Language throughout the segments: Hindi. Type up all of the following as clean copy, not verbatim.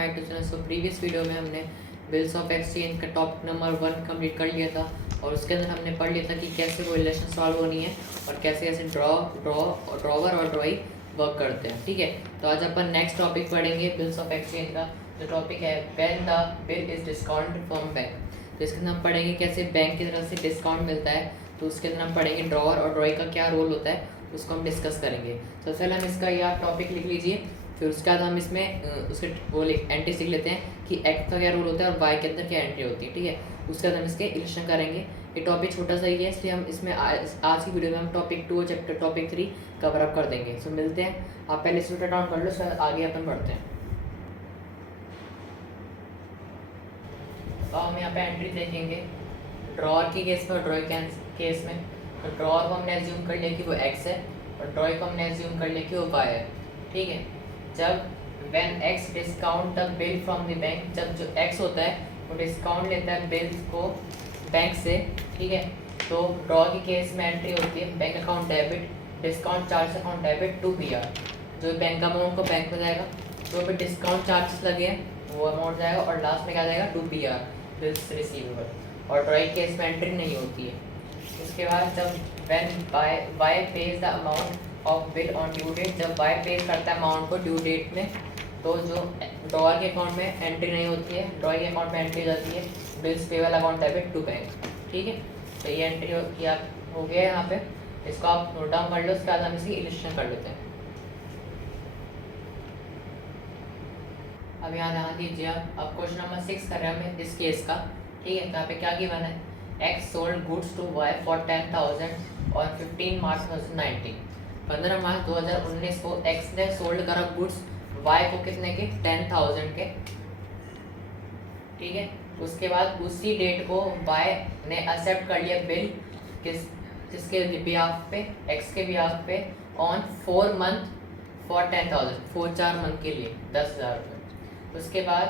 My tuition. So previous video में हमने बिल्स ऑफ एक्सचेंज का टॉपिक नंबर 1 कंप्लीट कर लिया था और उसके अंदर हमने पढ़ लिया था कि कैसे वो रिलेशन सॉल्व होनी है और कैसे कैसे ड्रॉवर और ड्रॉई वर्क करते हैं। ठीक है, तो आज अपन नेक्स्ट टॉपिक पढ़ेंगे बिल्स ऑफ एक्सचेंज का, जो टॉपिक है when the bill is discounted from bank. तो इसके अंदर हम पढ़ेंगे कैसे बैंक की तरफ से डिस्काउंट मिलता है, तो उसके अंदर हम पढ़ेंगे ड्रॉवर और ड्रॉई का क्या रोल होता है, उसको हम डिस्कस करेंगे। तो पहले हम इसका यह टॉपिक लिख लीजिए, फिर उसके बाद हम इसमें उसके वो एंट्री सीख लेते हैं कि एक्स का क्या रोल होता है और वाई के अंदर क्या एंट्री होती है। ठीक है, उसके बाद हम इसके इलस्ट्रेशन करेंगे। ये टॉपिक छोटा सा ही है, इसलिए हम इसमें आज की वीडियो में हम टॉपिक 2 और चैप्टर टॉपिक 3 कवर अप कर देंगे। सो मिलते हैं, आप पहले इसको डाउन कर लो, उसके बाद आगे अपन बढ़ते हैं। तो हम यहाँ पे एंट्री देखेंगे ड्रॉअर की केस में और ड्रॉई केस में। तो ड्रॉअर को हमने एज्यूम कर लिया कि वो एक्स है और ड्रॉई को हमने एज्यूम कर लिया कि वो वाई है। ठीक है, जब when x discount the bill from the bank, जब जो एक्स होता है वो डिस्काउंट लेता है बिल को बैंक से। ठीक है, तो ड्रॉ की केस में एंट्री होती है bank account debit discount charge account debit to B R. जो बैंक अमाउंट को बैंक में जाएगा, जो भी डिस्काउंट चार्जेस लगे हैं वो अमाउंट जाएगा और लास्ट में क्या जाएगा, to B R bills receivable. और ड्रॉई केस में एंट्री नहीं होती है। उसके बाद जब when Y pays the amount of bill on due date, जब वाई पेज करता है अमाउंट को ड्यू डेट में, तो जो ड्रॉअर के अकाउंट में एंट्री नहीं होती है, ड्रॉई के अकाउंट में एंट्री हो जाती है bills payable account debit to bank. ठीक है, तो ये एंट्री किया हो गया यहाँ पे, इसको आप नोट डाउन कर लो। उसके बाद हम इसकी इलस्ट्रेशन कर लेते हैं। अब यहाँ ध्यान दीजिए, अब क्वेश्चन नंबर 6 कर रहे हैं हम इस केस का। ठीक है, तो यहाँ पे क्या गिवन है, X sold goods to Y for 10,000 और 15 मार्च 2019। 15 मार्च 2019 को एक्स ने सोल्ड करा गुड्स वाई को कितने के, 10,000 के। ठीक है, उसके बाद उसी डेट को वाई ने एक्सेप्ट कर लिया बिल किसके बिहाफ पे, एक्स के बिहाफ पे, ऑन 4 मंथ फॉर 10,000, 4 मंथ के लिए 10,000 रुपये। उसके बाद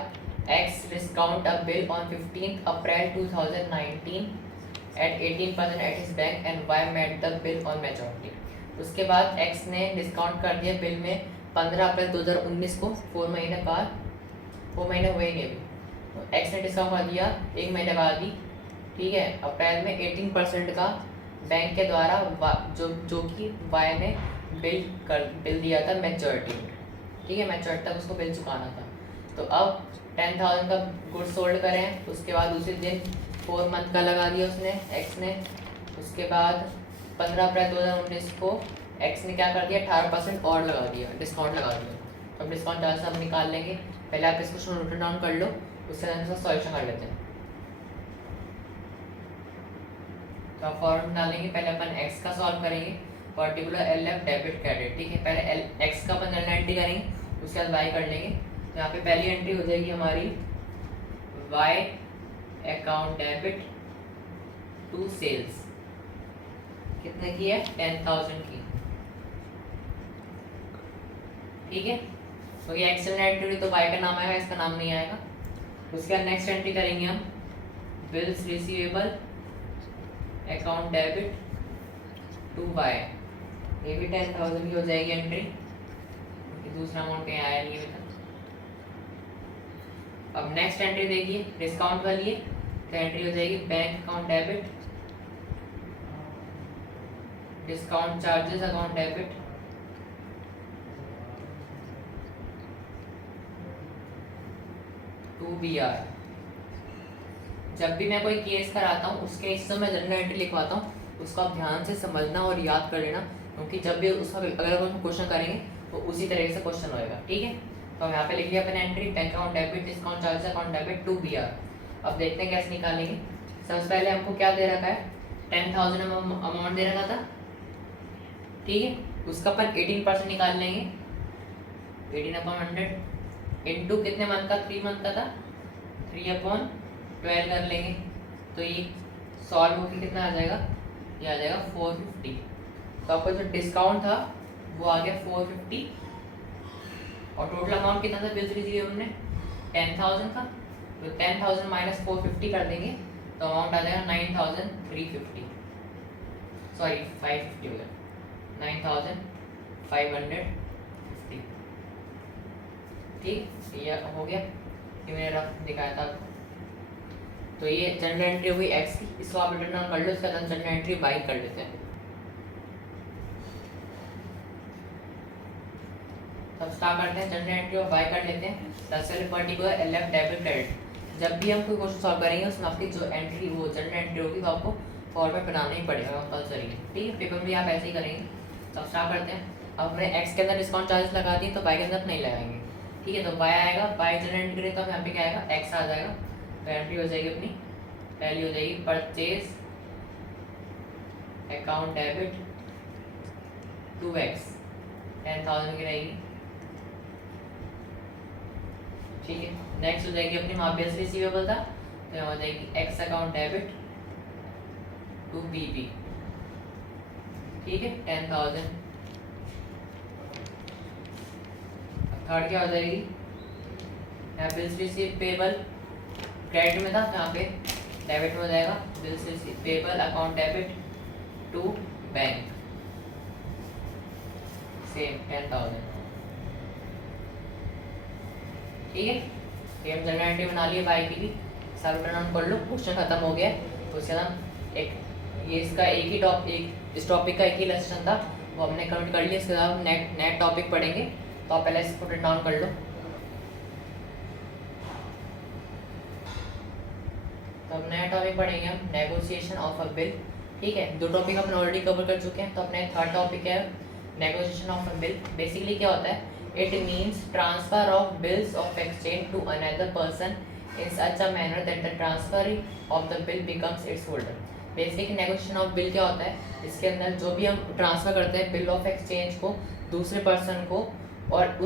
X discount a bill on 15 April 2019 at 18% at his bank and Y made the bill on maturity. उसके बाद एक्स ने डिस्काउंट कर दिया बिल में 15 अप्रैल 2019 को, 4 महीने बाद, 4 महीने हुए नहीं अभी, तो एक्स ने डिस्काउंट कर दिया 1 महीने बाद ही। ठीक है, अप्रैल में 18% का बैंक के द्वारा जो कि वाई ने बिल दिया था मैच्योरिटी में। ठीक है, मैच्योरिटी तक उसको बिल चुकाना था। तो अब 10,000 का गुड्स सोल्ड करें, उसके बाद उसी दिन 4 मंथ का लगा दिया उसने एक्स ने। उसके बाद 15 अप्रैल 2019 को एक्स ने क्या कर दिया, 18% और लगा दिया, डिस्काउंट लगा दिया। तो अब डिस्काउंट चार्ज हम निकाल लेंगे। पहले आप इसको नोट डाउन कर लो, उसके बाद इसका सॉल्यूशन कर लेते हैं। तो आप फॉर्म डालेंगे, पहले अपन एक्स का सॉल्व करेंगे, particular L F debit credit. ठीक है, पहले एक्स का अपन एंट्री करेंगे, उसके बाद वाई कर लेंगे। तो यहाँ पे पहली एंट्री हो जाएगी हमारी Y account debit to sales, कितने की है, 10,000 की। ठीक है, तो ये एक्सेल एंट्री, तो वाई का नाम आएगा, इसका नाम नहीं आएगा। उसके बाद नेक्स्ट एंट्री करेंगे हम bills receivable account debit to Y, ये भी 10,000 की हो जाएगी एंट्री, क्योंकि दूसरा अमाउंट कहीं आया नहीं है। अब नेक्स्ट एंट्री देखिए डिस्काउंट वाली है, तो एंट्री हो जाएगी bank account debit discount charges account debit to B R. जब भी मैं कोई केस कराता हूँ उसके हिस्से में जनरल एंट्री लिखवाता हूँ, उसको आप ध्यान से समझना और याद कर लेना, क्योंकि जब भी उसका अगर हम क्वेश्चन करेंगे तो उसी तरीके से क्वेश्चन होएगा। ठीक है, तो हम यहाँ पे लिख लिया अपने entry bank account debit discount charges account debit to B R. अब देखते हैं कैसे निकालेंगे। सबसे पहले हमको क्या दे रखा है, 10,000 अमाउंट दे रखा था। ठीक है, उसका अपन 18% निकाल लेंगे, 18/100 इंटू कितने मंथ का, 3 मंथ का था, 3/12 कर लेंगे। तो ये सॉल्व होकर कितना आ जाएगा, ये आ जाएगा 450। तो आपका जो डिस्काउंट था वो आ गया 450 और टोटल अमाउंट कितना था बिल्स रिसीवेबल हमने 10,000 का, तो 10,000 माइनस 450 कर देंगे तो अमाउंट आ जाएगा 9,350, सॉरी 550 हो गया, 9,550। ठीक, ये हो गया। ये मैंने रफ दिखाया था आपको। तो ये जनरल एंट्री हुई एक्स की, इसको आप रिटर्न डाउन कर लो, इसके बाद जनरल एंट्री वाई कर लेते हैं। तब स्टार्ट करते हैं, जनरल एंट्री ऑफ वाई कर लेते हैं। दरअसल पर्टिकुलर लेफ्ट डेबिट क्रेडिट, जब भी हम कोई क्वेश्चन सॉल्व करेंगे उसमें आपकी जो एंट्री वो जनरल एंट्री होगी वो आपको फॉर्मेट बनाना ही पड़ेगा कंपलसरी है, ठीक है। पेपर में आप ऐसे ही करेंगे। तब स्टार्ट करते हैं। अब हमने एक्स के अंदर डिस्काउंट चार्जेस लगा दिए तो वाई के अंदर नहीं लगाएंगे, ठीक है। तो वाई आएगा, वाई जनरल एंट्री तो यहाँ पे क्या आएगा, एक्स आ जाएगा। तो एंट्री हो जाएगी अपनी, पहली हो जाएगी परचेज अकाउंट डेबिट 2x 10,000 की रहेगी, ठीक है। नेक्स्ट हो जाएगी अपनी मार्बियस रिसीवेबल था, तो यहाँ हो जाएगी एक्स अकाउंट डेबिट टू बीबी, ठीक है, 10,000। थर्ड क्या हो जाएगी, यहाँ बिल्स रिसीव पेबल क्रेडिट में था, यहाँ पे डेबिट में हो जाएगा bills receive payable account debit to bank, same 10,000, ठीक है। सेम जनरल एंट्री बना लिए वाई की भी, सब रिटर्न ऑन कर लो, क्वेश्चन खत्म हो गया। उसके बाद एक ये इसका एक ही टॉपिक, इस टॉपिक का एक ही लेसन था वो हमने कंप्लीट कर लिया। इसके बाद नेट टॉपिक पढ़ेंगे, तो आप पहले इसको रिटर्न ऑन कर लो। तो अब नया टॉपिक पढ़ेंगे हम, नेगोशिएशन ऑफ अ बिल, ठीक है। दो टॉपिक हमने ऑलरेडी कवर कर चुके हैं, तो अपने थर्ड टॉपिक है negotiation of a bill. Basically क्या होता है, it means transfer of bills of exchange to another person in such a manner that the transferee of the bill becomes its holder। Basic negotiation of bill क्या होता है, इसके अंदर जो भी हम ट्रांसफ़र करते हैं बिल ऑफ एक्सचेंज को दूसरे पर्सन को, और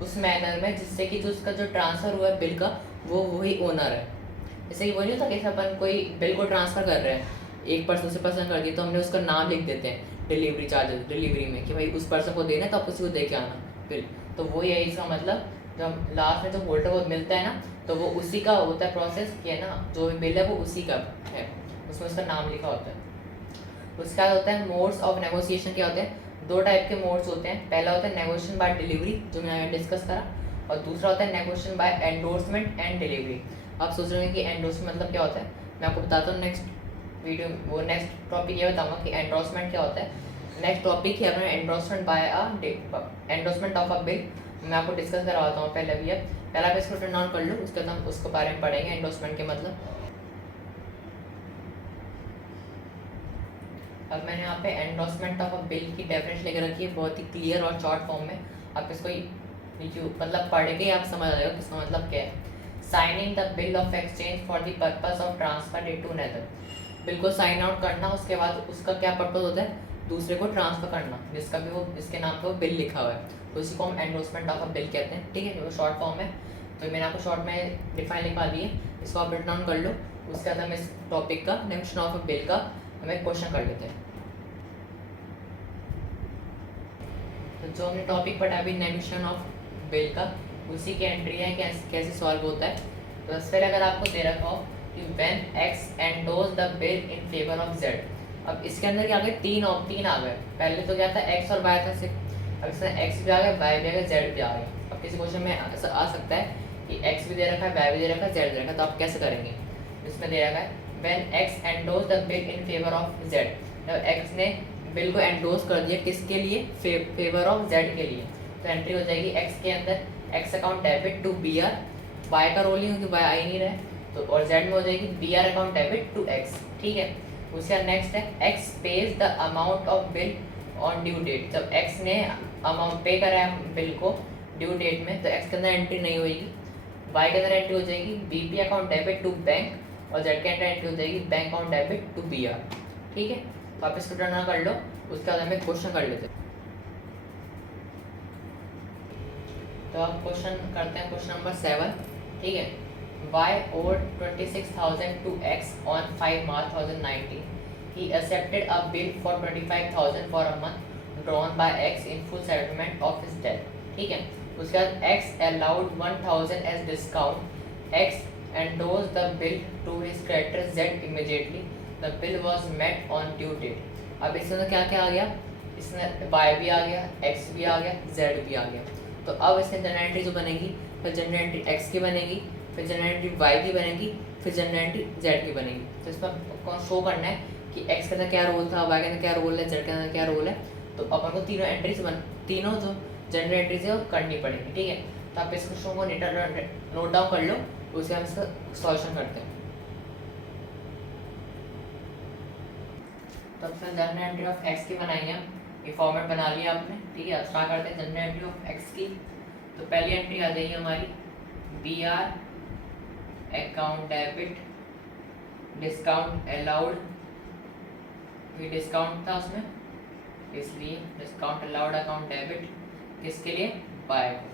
उस मैनर में जिससे कि जो उसका जो ट्रांसफ़र हुआ है बिल का वो वही ओनर है। जैसे कि वो नहीं होता कि अपन कोई बिल को ट्रांसफ़र कर रहे हैं, एक पर्सन से पर्सन कर दिया तो हमने उसका नाम लिख देते हैं डिलीवरी चार्जेस डिलीवरी में कि भाई उस पर्सन को देना है तो आप उसी को दे के आना बिल। तो वो यही इसका मतलब, जब लास्ट में जो होल्डर वो मिलता है ना तो वो उसी का होता है प्रोसेस कि है ना, जो भी बिल है वो उसी का है, उसमें उसका नाम लिखा होता है। उसके बाद होता है मोड्स ऑफ नेगोशिएशन। क्या होते हैं, दो टाइप के मोड्स होते हैं। पहला होता है नेगोशिएशन बाय डिलीवरी, जो मैंने डिस्कस करा, और दूसरा होता है negotiation by endorsement and delivery. आप सोच रहे हैं कि एंडोर्समेंट मतलब क्या होता है, मैं आपको बताता हूँ नेक्स्ट वीडियो, वो नेक्स्ट टॉपिक ये बताऊँगा कि एंडोर्समेंट क्या होता है। नेक्स्ट टॉपिक है अपना endorsement by endorsement of a bill, मैं आपको डिस्कस करवाता हूँ पहले भी। अब पहला आप इसको टर्न ऑन कर लो, उसके बाद हम उसको बारे में पढ़ेंगे एंडोर्समेंट के मतलब। अब मैंने यहाँ पे एंडोर्समेंट ऑफ अ बिल की डेफिनेशन लेकर रखी है, बहुत ही क्लियर और शॉर्ट फॉर्म में। आप इसको मतलब पढ़ के आप समझ आ जाएगा इसका मतलब क्या है। Signing the bill of exchange for the purpose of transfer it to another, bill को साइन आउट करना, उसके बाद उसका क्या पर्पस होता है, दूसरे को ट्रांसफर करना, जिसका भी वो जिसके नाम पे वो बिल लिखा हुआ है, तो उसी को हम एंडोर्समेंट ऑफ अ बिल कहते हैं, ठीक है। वो शॉर्ट फॉर्म है, तो मैंने आपको शॉर्ट में डिफाइन लिखवा दी है, इसको आप रिटर्न ऑन कर लो। उसके बाद हम इस टॉपिक का नेगोशिएशन ऑफ अ बिल का हम एक क्वेश्चन कर लेते हैं। तो जो हमने टॉपिक पढ़ा अभी नेगोशिएशन ऑफ बिल का, उसी की एंट्री है कैसे सॉल्व होता है। तो फिर अगर आपको दे रखा हो कि when x endorse the bill in favour of Z, अब इसके अंदर क्या आ गए, तीन आ गए। पहले तो क्या था, एक्स और वाई था सिर्फ, अब इसमें एक्स भी आ गया, वाई भी आ गया, जेड भी आ गया। अब किसी क्वेश्चन में ऐसा आ सकता है कि एक्स भी दे रखा है, वाई भी दे रखा है, जेड दे रखा है, तो आप कैसे करेंगे। इसमें दे रखा है when x endorse the bill in favour of Z, जब एक्स ने बिल को एंडोर्स कर दिया किसके लिए, फेवर ऑफ जेड के लिए, तो एंट्री हो जाएगी एक्स के अंदर X account debit to B R, Y का रोल नहीं क्योंकि वाई आ ही नहीं रहा है, तो और जेड में हो जाएगी B R account debit to X, ठीक है। उसका नेक्स्ट है X pays the amount of bill on due date, जब एक्स ने अमाउंट पे करा है बिल को ड्यू डेट में, तो एक्स के अंदर एंट्री नहीं होगी, वाई के अंदर एंट्री हो जाएगी BP account debit to bank, और जेड के अंदर एंट्री हो जाएगी bank account debit to B R, ठीक है। तो आप इसको टर्न कर लो, उसके बाद हमें क्वेश्चन कर लेते हैं। तो आप क्वेश्चन करते हैं, क्वेश्चन नंबर 7, ठीक है। Y owed 26,000 to X on 5 March 2019. He accepted a bill for 25,000 for a month drawn by X in full settlement of his debt, ठीक है। उसके बाद X allowed 1,000 as discount. X endorsed the bill to his creditor Z immediately. The bill was met on due date. अब इसमें क्या क्या आ गया, इसमें Y भी आ गया, X भी आ गया, Z भी आ गया। तो अब इसके जनरल एंट्री जो बनेगी, तो जनरल एंट्री X की बनेगी, फिर जनरल एंट्री वाई की बनेगी, फिर जनरल एंट्री जेड की बनेगी। तो इसमें आपको शो करना है कि एक्स के अंदर क्या रोल था, वाई के अंदर क्या रोल है, जेड के अंदर क्या रोल है। तो अपन को तीनों एंट्रीज तीनों जो जनरल एंट्रीज है वो करनी पड़ेगी, ठीक है। तो आप इसको शो को नोट डाउन कर लो, उससे हम इसका सॉल्यूशन करते हैं। तो अपने जनरल एंट्री ऑफ एक्स की बनाएंगे हम, ये फॉर्मेट बना लिया आपने, ठीक है। अब स्टार्ट करते हैं जनरल एंट्री ऑफ एक्स की। तो पहली एंट्री आ जाएगी हमारी B R account debit discount allowed, ये डिस्काउंट था उसमें इसलिए डिस्काउंट अलाउड अकाउंट डेबिट किसके लिए, बाय को,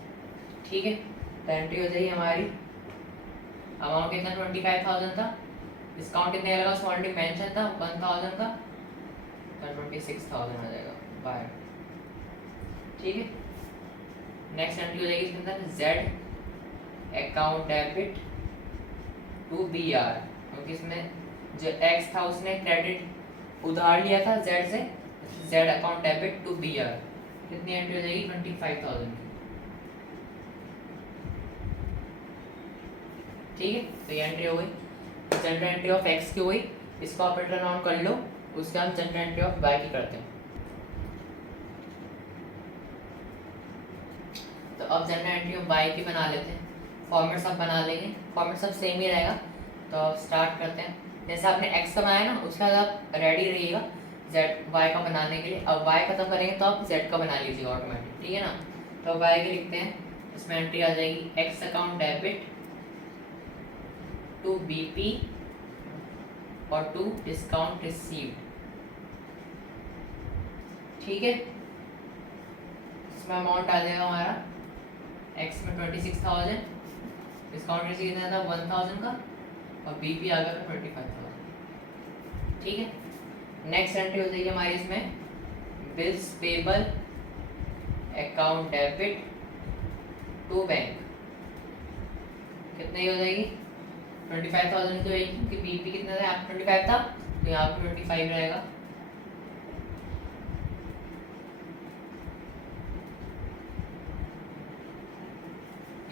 ठीक है। तो एंट्री हो जाएगी हमारी, अमाउंट कितना 25,000 था, डिस्काउंट कितने लगा उसमें ऑलरेडी मेंशन था 1,000 का, तो 26,000 आ जाएगा बाय, ठीक है। नेक्स्ट एंट्री हो जाएगी इसके अंदर Z account debit to B R, क्योंकि इसमें जो एक्स था उसने क्रेडिट उधार लिया था जेड से, Z account debit to B R, कितनी एंट्री हो जाएगी 25,000 की, ठीक है। तो ये एंट्री हो गई, जनरल एंट्री ऑफ एक्स की हुई, इसको आप रिटर्न ऑन कर लो, उसके हम जनरल एंट्री ऑफ वाई की करते हैं। तो अब जनरल एंट्री ऑफ वाई की बना लेते हैं, फॉर्मेट सब बना लेंगे, फॉर्मेट सब सेम ही रहेगा। तो अब स्टार्ट करते हैं, जैसे आपने एक्स का बनाया ना उसके बाद आप रेडी रहिएगा जेड वाई का बनाने के लिए। अब वाई खत्म करेंगे तो आप जेड का बना लीजिएगा ऑटोमेटिक, ठीक है ना। तो वाई के लिखते हैं, इसमें एंट्री आ जाएगी X account debit to BP और टू डिस्काउंट रिसीव्ड, ठीक है। इसमें अमाउंट आ जाएगा हमारा एक्स में 26,000, डिस्काउंट रिसीव कितना था 1,000 का, और बीपी आ गया 25,000, ठीक है। नेक्स्ट एंट्री हो जाएगी हमारी इसमें bills payable account debit to bank, कितनी हो जाएगी 25,000 की होगी, क्योंकि बीपी कितना था यहाँ 25 था, तो यहाँ पे 25 रहेगा,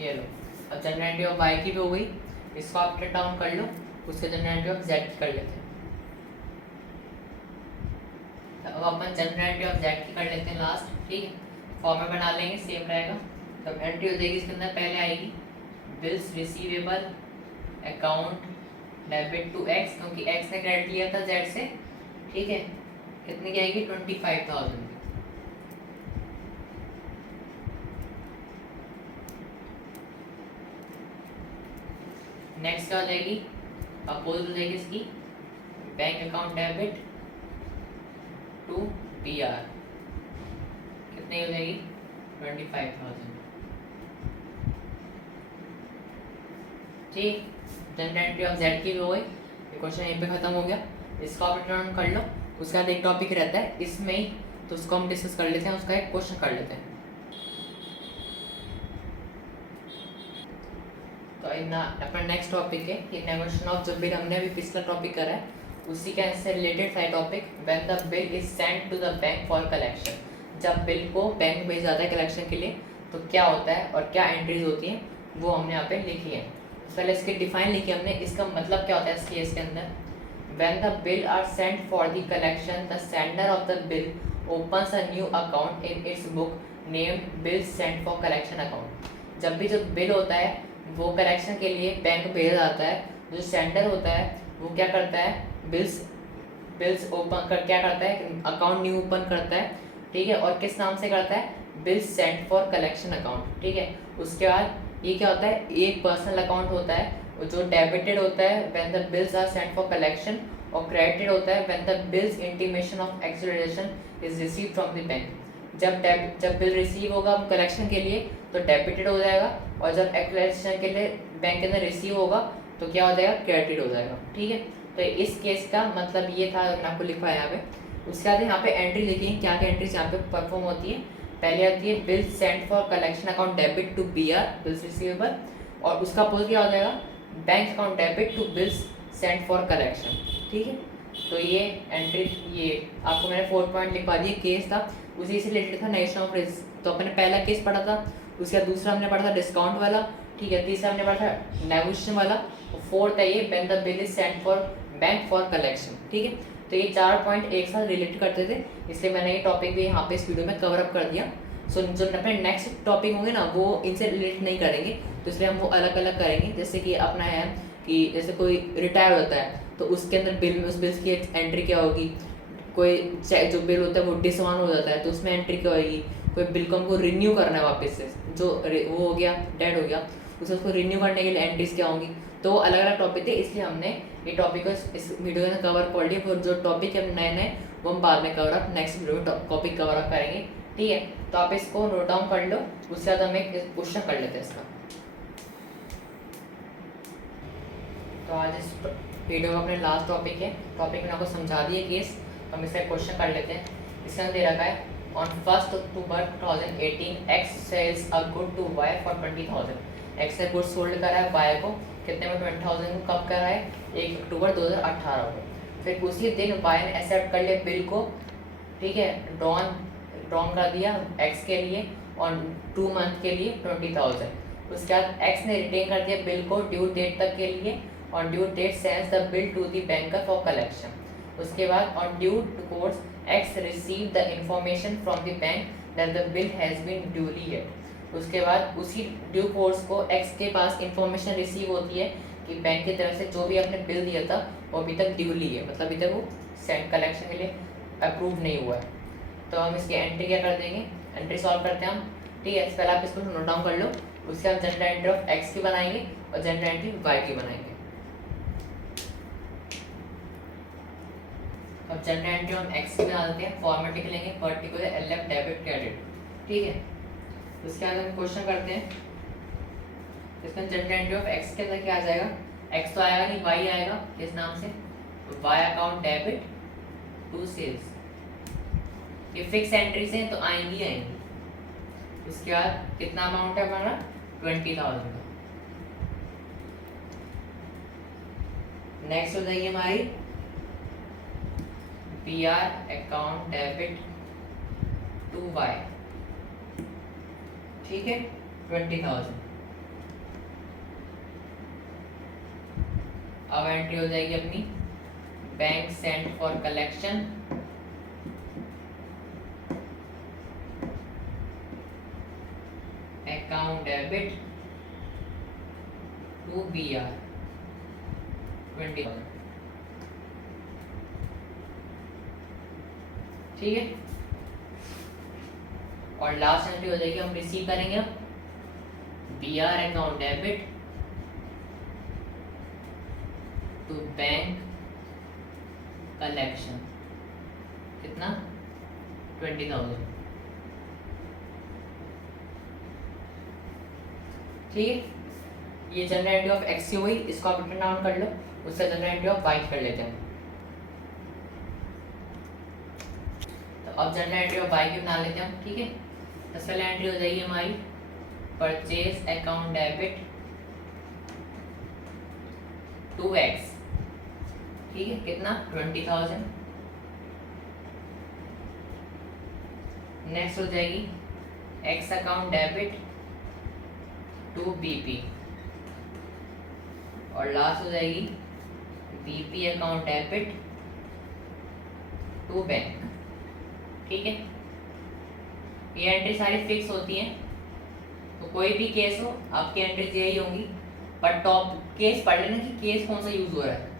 ये लो। अब जनरल एंट्री ऑफ वाई की भी हो गई, इसको आप रिटर्न डाउन कर लो, उसके जनरल एंट्री ऑफ जेड की कर लेते हैं। अब अपन जनरल एंट्री ऑफ जेड की कर लेते हैं लास्ट, ठीक है। फॉर्मेट बना लेंगे, सेम रहेगा। तब एंट्री हो जाएगी इसके अंदर, पहले आएगी bills receivable account debit to X, क्योंकि एक्स ने क्रेडिट लिया था जेड से, ठीक है। कितनी की आएगी 25,000 की, नेक्स्ट क्या हो जाएगी, अपोज हो जाएगी इसकी bank account debit to B R, कितनी हो जाएगी 25,000, ठीक। जनरल एंट्री ऑफ जेड की भी हो गई, ये क्वेश्चन यहीं पे खत्म हो गया, इसको आप रिटर्न कर लो। उसके बाद एक टॉपिक रहता है इसमें ही, तो उसको हम डिस्कस कर लेते हैं, उसका एक क्वेश्चन कर लेते हैं। तो अपना नेक्स्ट टॉपिक है कि नेगोशिएशन ऑफ, जब बिल हमने अभी पिछला टॉपिक करा है उसी के से रिलेटेड था topic, when the bill is sent to the bank for collection, जब बिल को बैंक भेजा जाता है कलेक्शन के लिए तो क्या होता है और क्या एंट्रीज होती हैं वो हमने यहाँ पे लिखी है। पहले इसके डिफाइन लिखी हमने, इसका मतलब क्या होता है इस केस के अंदर, when the bill are sent for the collection the sender of the bill opens a new account in its book named bill sent for collection account. जब भी जो बिल होता है वो कलेक्शन के लिए बैंक भेजा जाता है, जो सेंडर होता है वो क्या करता है, बिल्स ओपन कर क्या करता है, अकाउंट न्यू ओपन करता है, ठीक है। और किस नाम से करता है, bills sent for collection account, ठीक है। उसके बाद ये क्या होता है, एक पर्सनल अकाउंट होता है जो डेबिटेड होता है when the bills are sent for collection, और क्रेडिटेड होता है when the bills intimation of acceleration is received from the bank. जब बिल रिसीव होगा कलेक्शन के लिए तो डेबिटेड हो जाएगा, और जब एक्सेलरेशन के लिए बैंक के अंदर रिसीव होगा तो क्या हो जाएगा, क्रेडिटेड हो जाएगा, ठीक है। तो इस केस का मतलब ये था, मैंने आपको लिखा है यहाँ पे। उसके बाद यहाँ पे एंट्री लिखी है, क्या क्या एंट्रीज यहाँ पे परफॉर्म होती है। पहले आती है bill sent for collection account debit to B R bills receivable, और उसका अपोज क्या हो जाएगा, bank account debit to bills sent for collection, ठीक है। तो ये एंट्री, ये आपको मैंने 4 पॉइंट लिखवा दिए, केस था उसी से रिलेटेड था नेगोशिएशन ऑफ रिस्क। तो अपने पहला केस पढ़ा था उसके बाद दूसरा हमने पढ़ा था डिस्काउंट वाला, ठीक है। तीसरा हमने पढ़ा था नेगोशिएशन वाला, और फोर्थ है ये when the bill is sent for bank for collection, ठीक है। तो ये 4 पॉइंट एक साथ रिलेट करते थे, इसलिए मैंने ये टॉपिक भी यहाँ पे इस वीडियो में कवर अप कर दिया। सो जो अपने नेक्स्ट टॉपिक होंगे ना वो इनसे रिलेट नहीं करेंगे, तो इसलिए हम वो अलग अलग करेंगे। जैसे कि अपना है कि जैसे कोई रिटायर होता है तो उसके अंदर बिल में उस बिल की एंट्री क्या होगी, कोई जो बिल होता है वो डिसऑन हो जाता है तो उसमें एंट्री क्या होगी, कोई बिल को हमको रिन्यू करना है वापस से, जो वो हो गया डेड हो गया उसको रिन्यू करने के लिए एंट्रीज क्या होंगी। तो अलग अलग टॉपिक थे, इसलिए हमने ये टॉपिक को इस वीडियो में कवर कर लिया। और जो टॉपिक है नए नए वो हम बाद में कवर अप नेक्स्ट वीडियो में टॉपिक कवर अप करेंगे, ठीक है। तो आप इसको नोट डाउन कर लो, उसके बाद हम एक क्वेश्चन कर लेते हैं इसका। तो आज इस वीडियो का अपने लास्ट टॉपिक है, टॉपिक में आपको समझा दिए केस, हम इसका क्वेश्चन कर लेते हैं। इसका दे रखा है on 1 October 2018 X sells a good to Y for 20,000। X ने गुड सोल्ड करा है वाई को कितने में, 20,000 को। कब करा है, 1 अक्टूबर 2018 को। फिर उसी दिन वाई ने एक्सेप्ट कर लिया बिल को, ठीक है, ड्रॉन कर दिया एक्स के लिए और 2 मंथ के लिए 20,000। उसके बाद एक्स ने रिटेन कर दिया बिल को ड्यू डेट तक के लिए, और due date sends the bill to the banker for collection. उसके बाद on due course X receive the information from the bank that the bill has been duly head. उसके बाद उसी ड्यू कोर्स को एक्स के पास इंफॉर्मेशन रिसीव होती है कि बैंक की तरफ से जो भी आपने बिल दिया था वो अभी तक ड्यूली है, मतलब अभी तक वो सेंड कलेक्शन के लिए अप्रूव नहीं हुआ है। तो हम इसकी एंट्री क्या कर देंगे, एंट्री सॉल्व करते हैं हम, ठीक है। पहले आप इसको नोट डाउन कर लो, उसके बाद जनरल एंट्री ऑफ एक्स की बनाएंगे और जनरल एंट्री वाई की बनाएंगे। अब जनरल एंट्री ऑफ एक्स की बना देते हैं, फॉर्मेट लिख लेंगे पर्टिकुलर एलएफ डेबिट क्रेडिट, ठीक है। उसके बाद हम क्वेश्चन करते हैं, इसमें जनरल एंट्री ऑफ एक्स के अंदर क्या आ जाएगा, एक्स तो आएगा नहीं वाई आएगा, इस नाम से Y account debit to sales. ये फिक्स एंट्रीज हैं तो आएंगी आएंगी। उसके बाद कितना अमाउंट है हमारा, 20,000। नेक्स्ट हो जाएगी हमारी P R account debit to Y, ठीक है, 20,000। अब एंट्री हो जाएगी अपनी bank sent for collection, account debit to B R 20,000, ठीक है। और लास्ट एंट्री हो जाएगी, हम रिसीव करेंगे अब B R account debit to bank collection, कितना, 20,000, ठीक है। ये जनरल एंट्री ऑफ एक्स की हुई, इसको आप रिटर्न डाउन कर लो, उससे जनरल एंट्री ऑफ वाई कर लेते हैं। तो अब जनरल एंट्री ऑफ वाई की बना लेते हैं हम, ठीक है। तो पहले एंट्री हो जाएगी हमारी purchase account debit to X, ठीक है, कितना, 20,000। नेक्स्ट हो जाएगी X account debit to BP, और लास्ट हो जाएगी BP account debit to bank, ठीक है। ये एंट्री सारी फिक्स होती हैं, तो कोई भी केस हो आपकी एंट्रीज यही होंगी, पर टॉप केस पढ़ लेना कि केस कौन सा यूज हो रहा है।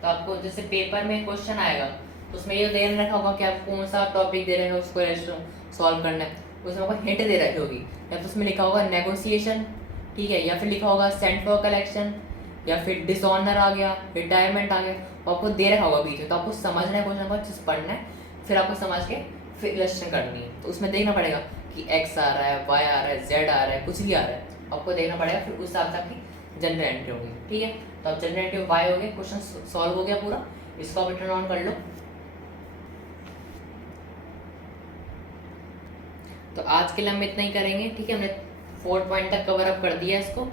तो आपको जैसे पेपर में क्वेश्चन आएगा तो उसमें ये दे रखा होगा कि आप कौन सा टॉपिक दे रहे हैं उसको सॉल्व करना है, उसमें आपको हिंट दे रखी होगी, या तो उसमें लिखा होगा नेगोशिएशन, ठीक है, या फिर लिखा होगा सेंट फॉर कलेक्शन, या फिर डिसऑनर आ गया, रिटायरमेंट आ गया, तो आपको दे रखा होगा बीच में। तो आपको समझना है क्वेश्चन को, अच्छे से पढ़ना है, फिर आपको समझ के फिर इलस्ट्रेशन करनी है। तो उसमें देखना पड़ेगा कि एक्स आ रहा है, वाई आ रहा है, जेड आ रहा है, कुछ भी आ रहा है, आपको देखना पड़ेगा, फिर उस हिसाब से आपकी जनरल एंट्री होगी, ठीक है। तो अब जनरल एंट्री वाई हो गया, क्वेश्चन सॉल्व हो गया पूरा, इसको आप रिटर्न ऑन कर लो। तो आज के लिए हम इतना ही करेंगे, ठीक है। हमने 4 पॉइंट तक कवर अप कर दिया इसको,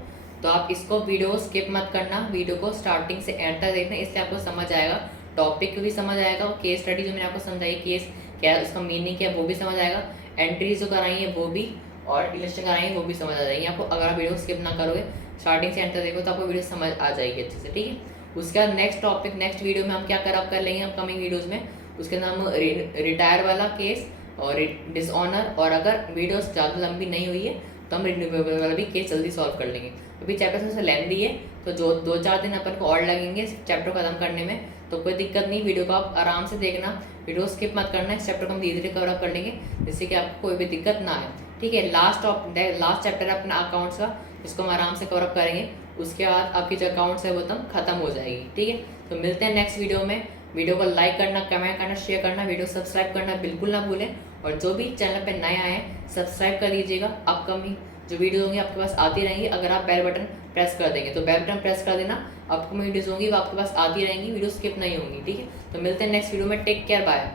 तो आप इसको वीडियो स्किप मत करना, वीडियो को स्टार्टिंग से एंड तक देखना, इससे आपको समझ आएगा, टॉपिक भी समझ आएगा, और केस स्टडी जो मैंने आपको समझाई केस क्या उसका मीनिंग क्या है वो भी समझ आएगा, एंट्रीज जो कराई है वो भी, और इलस्ट्रेशन कराएंगे वो भी समझ आ जाएंगे आपको। अगर आप वीडियो स्किप ना करोगे, स्टार्टिंग से एंड तक देखो तो आपको वीडियो समझ आ जाएगी अच्छे से, ठीक है। उसके बाद नेक्स्ट टॉपिक, नेक्स्ट वीडियो में हम क्या कर लेंगे अपकमिंग वीडियोज़ में, उसके नाम रिटायर वाला केस और डिसऑनर, और अगर वीडियोस ज़्यादा लंबी नहीं हुई है तो हम रिन्यूएबल वाला भी केस जल्दी सॉल्व कर लेंगे। अभी चैप्टर से लेंदी है तो जो 2-4 दिन अपन को और लगेंगे चैप्टर खत्म करने में, तो कोई दिक्कत नहीं, वीडियो को आप आराम से देखना, वीडियो स्किप मत करना। इस चैप्टर को हम धीरे धीरे कवर अप कर लेंगे जिससे कि आपको कोई भी दिक्कत ना आए, ठीक है। लास्ट चैप्टर है अपना अकाउंट्स का, इसको हम आराम से कवर अप करेंगे। उसके बाद आपकी जो अकाउंट्स है वो तब खत्म हो जाएगी, ठीक है। तो मिलते हैं नेक्स्ट वीडियो में। वीडियो को लाइक करना, कमेंट करना, शेयर करना, वीडियो सब्सक्राइब करना बिल्कुल ना भूलें। और जो भी चैनल पे नए आए हैं सब्सक्राइब कर दीजिएगा। अपकमिंग जो वीडियो होंगी आपके पास आती रहेंगी अगर आप बेल बटन प्रेस कर देंगे, तो बेल बटन प्रेस कर देना, अपकमिंग वीडियोज़ होंगी वो आपके पास आती रहेंगी, वीडियो स्किप नहीं होंगी, ठीक है। तो मिलते हैं नेक्स्ट वीडियो में, टेक केयर, बाय।